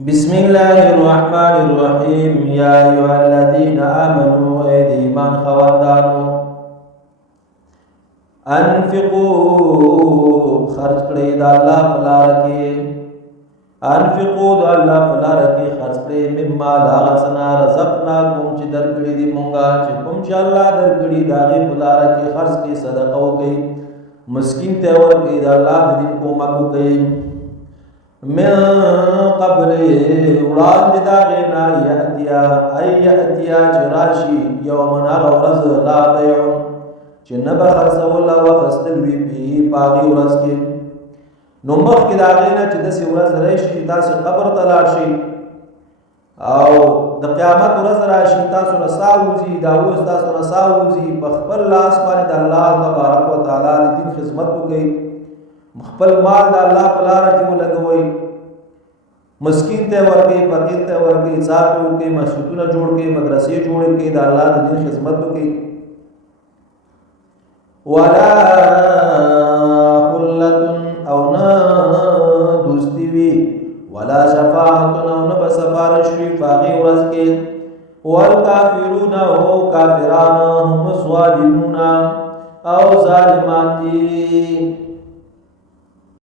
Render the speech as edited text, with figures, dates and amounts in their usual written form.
بسم الله الرحمن الرحیم. یا ایها الذین آمنوا اید ایمان خواندانو، انفقوا خرج کړئ د الله په لار کې، انفقوا د الله په لار کې خرج کړئ مما لا غسنا رزقناکم چې درکړي دي مونږه، چې کوم چې الله درکړي د هغې په لار کې خرج کړئ، صدقه وکړئ، مسکین ته ورکړئ، د الله د دین کومک وکړئ. من قبل وړاندې د هغې نه یأتیا چې راشي یومن هغه ورځ لا بیع چې نه به خرڅول او اخیستل وي فیه په هغې ورځ کې. نو مخکې د هغې نه چې داسې ورځ راشي تاسې قبر ته لاړ شئ او د قیامت ورځ راشي تاسو نه ساه وځي، دا اوس تاسو نه ساه وځي، په خپل لاس باندې د الله تبارک وتعالی د دین خدمت وکړئ، خپل مال د الله په لاره کې ولګوئ، مسکین ته ورکړئ، فقیر ته ورکړئ، څاک وکړئ، مسجدونه جوړ کړئ، مدرسې جوړې کړئ، د الله د دین خدمت وکړئ. ولا خلة او نه دوستی وي، ولا شفاعت او نه به سفارش وي په هغې ورځ کې. والکافرون او کافران هم الظالمون او ظالمان دي.